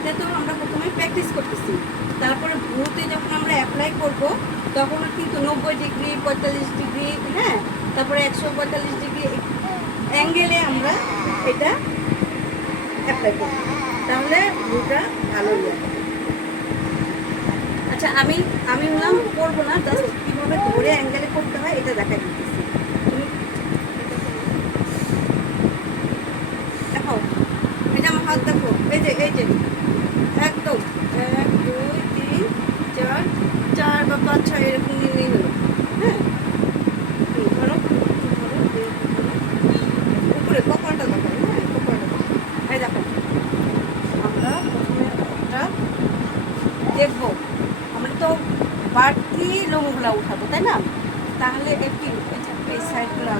এটা তো আমরা প্রথমে প্র্যাকটিস করতেছি। তারপরে ভ্রুতে যখন আমরা অ্যাপ্লাই করব, তখন কিন্তু নব্বই ডিগ্রি পঁয়তাল্লিশ ডিগ্রি হ্যাঁ? তারপরে একশো পঁয়তাল্লিশ ডিগ্রি অ্যাঙ্গেলে আমরা এটা অ্যাপ্লাই করব। তাহলে ভ্রুটা ভালো হয়ে আচ্ছা আমি আমি হলাম করব না জাস্ট কীভাবে ধরে অ্যাঙ্গেলে করতে হয়, এটা দেখা দিতেছি। দেখো এটা আমার হাত দেখো, এই যে এই যে। পাঁচ এরকম নিলেই হলো হ্যাঁ? ধরো। উপরে দেখো হ্যাঁ? দেখো। এই দেখো, আমরা দেখব। আমরা তো বাড়তি লোমগুলো উঠাবো, তাই না? তাহলে একটি সাইডগুলো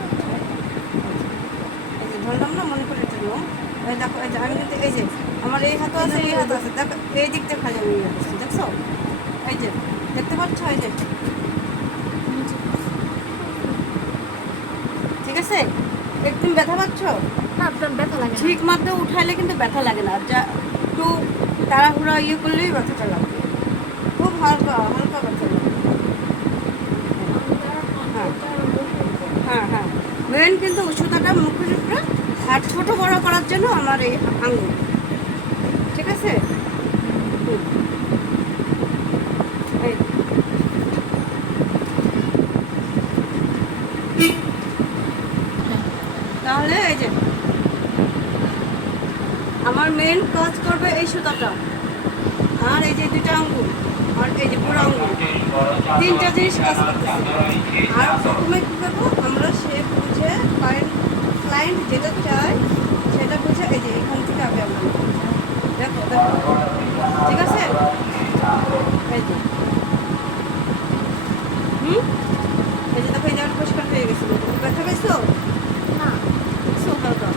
এই যে, ধরলাম না, মনে করে এটা লোম। এই আমি কিন্তু, এই যে, আমার এই হাতও আছে, এই হাতও আছে। দেখো, এই দিক থেকে খালি আমি দেখছ? এই যে দেখতে পাচ্ছ এই যে? ঠিক আছে? একটু ব্যথা পাচ্ছ? না ব্যথা লাগে ঠিক মাত্রা উঠাইলে কিন্তু ব্যথা লাগে না। যা একটু তাড়াহুড়া ইয়ে করলেই ব্যথাটা লাগবে খুব হালকা হালকা ব্যথা লাগবে হ্যাঁ হ্যাঁ হ্যাঁ। মেন কিন্তু উচ্চতাটা মুখের উপরে আর ছোট বড় করার জন্য আমার এই আঙুল ঠিক আছে হুম। এই। তাহলে এই যে আমার মেন কাজ করবে এই সুতাটা। আর এই যে দুটা আঙ্গুল, আর এই যে পুরো আঙ্গুল। তিনটা জিনিস কাজ করতেছে। আর প্রথমে কী করব, আমরা সে বুঝে ক্লায়েন্ট ক্লায়েন্ট যেটা চায়, সেটা বুঝে এই যে এখান থেকে আগে আমরা দেখো দেখো। ঠিক আছে? এই যে হুম এই যে দেখো এই জায়গাটা পরিষ্কার হয়ে গেছিল ব্যথা পেয়েছ না দেখছ হালকা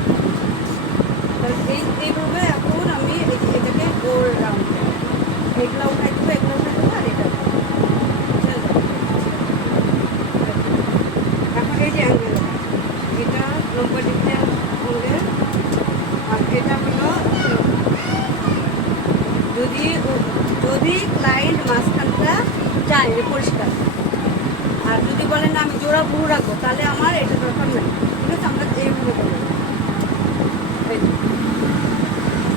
তাহলে এই এইভাবে এখন আমি এই যে এটাকে গোল রাউন্ড এগুলো উঠাই দেবো এগুলো উঠাই দেবো আর এটা ছেড়ে দেবো। এখন এই যে অ্যাঙ্গেল এটা নব্বই ডিগ্রি অ্যাঙ্গেল আর এটা হলো যদি ও- যদি ক্লায়েন্ট মাঝখানটা চায় যে পরিষ্কার। আর যদি বলেন না, আমি জোড়া ভুরু রাখব, তাহলে আমার এটা দরকার নেই। ঠিক আছে, আমরা করব এই যে।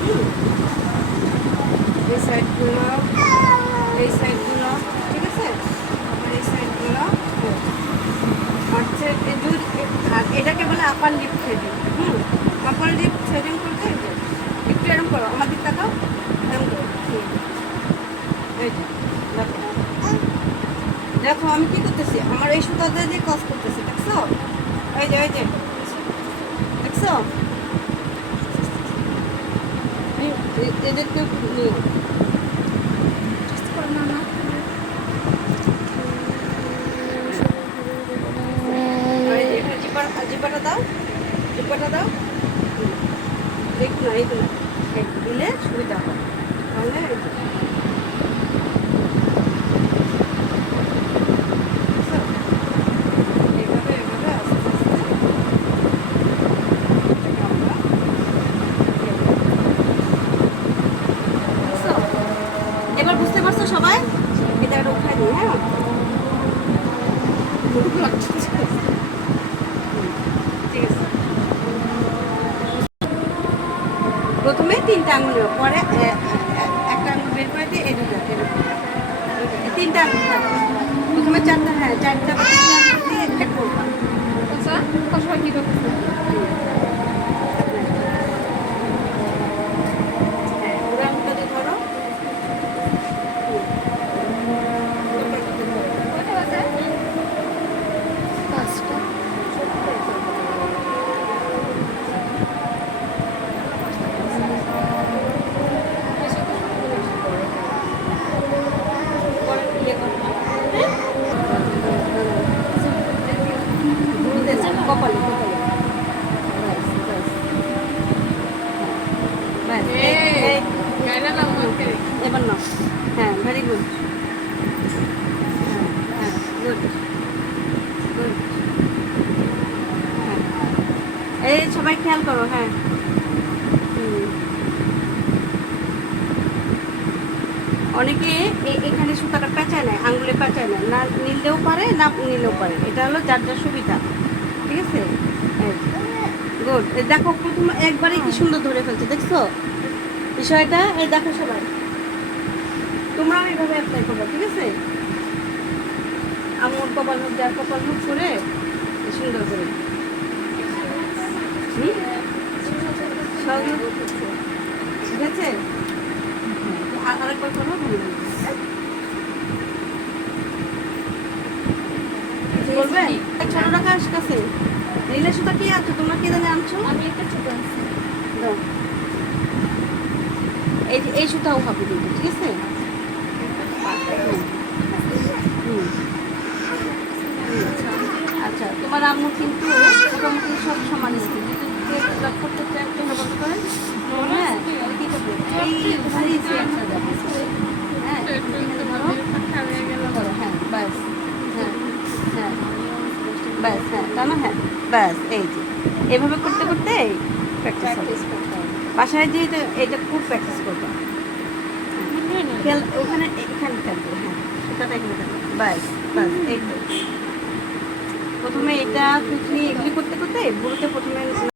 হুম। এই সাইডগুলো এই সাইডগুলো, ঠিক আছে? আবার এই সাইডগুলো হচ্ছে আর এটাকে বলে upper lip threading hmm? Upper lip threading করতে একটু এরকম করো, আমার দিক তাকাও এরকম করো। এই যে। দেখো আমি কি করতেছি? আমার এই সুতাতে দিয়ে কাজ করতেছি দেখছ? এই যে এই যে। দেখছ? এই- এ- এদেরকে নিও। টেস্ট করে না না। আর এই এখানে জিব্বার জিব্বাটা দাও। জিব্বাটা দাও। হুম। একটু না একটু না একটু দিলে সুবিধা হয় তাহলে এই যে। দেখছ? এইভাবে এইভাবে আস্তে আস্তে এটাকে আমরা ইয়ে করব। বুঝছ? এবার বুঝতে পারছ সবাই এটা একটা উঠাই দিই হ্যাঁ ঠিক আছে প্রথমে তিনটা আঙুল পরে একটা আঙুল বের করে দিয়ে এই দুটো তিনটা আঙুল প্রথমে চারটা হ্যাঁ চারটা দিয়ে একটা করবা আচ্ছা কি করতেছে হ্যাঁ ওরা আঙুলটা দিয়ে ধরো কয়টা বাজে পাঁচটা পরে ইয়ে করো গুঁড়োতে যাবে, কপালে কপালে ব্যাস, ব্যাস। ব্যাস, এই- এই- গাইলা না আমাকে এবার নাও হ্যাঁ ভেরি গুড হ্যাঁ হ্যাঁ গুড গুড হ্যাঁ এই সবাই খেয়াল করো হ্যাঁ। অনেকে এখানে সুতাটা পেঁচায় নেয় আঙ্গুলে পেঁচায় নেয় না নিলেও পারে না নিলেও পারে এটা হলো যার যার সুবিধা ঠিক আছে গুড দেখো প্রথম একবারে কি সুন্দর ধরে ফেলছে, দেখছ? বিষয়টা এই দেখো সবাই। তোমরাও এইভাবে অ্যাপ্লাই করবে ঠিক আছে? আমার কপাল মুখ, যার কপাল মুখ করে সুন্দর করে। ঠিক আছে? আর, আরেকবার করব ভালো বলবে? ছোট টাকা কাছে নীলের সুতা কি আছে? তোমরা কি জানে আনছো? আমি একটা ছোট আনছি। দাও। এই এই সুতাও হবে কিন্তু ঠিক আছে। আচ্ছা তোমার আম্মু কিন্তু মোটামুটি সব সমান আছে। যদি করতে চায় একটু হবত করে। হ্যাঁ? কি করবে এই ভারী চেয়ারটা দেখো হ্যাঁ এখানে ধরো ধরো হ্যাঁ ব্যাস হ্যাঁ হ্যাঁ ব্যাস হ্যাঁ টানো হ্যাঁ ব্যাস এই যে। এভাবে করতে করতে প্র্যাকটিস বাসায় যে এটা এটা খুব প্র্যাকটিস করবে ওখানে এখানে থাকবে হ্যাঁ। এখানে থাকবে ব্যাস ব্যাস এই তো। প্রথমে এটা কুচনি এগুলি করতে করতে বুড়োতে প্রথমে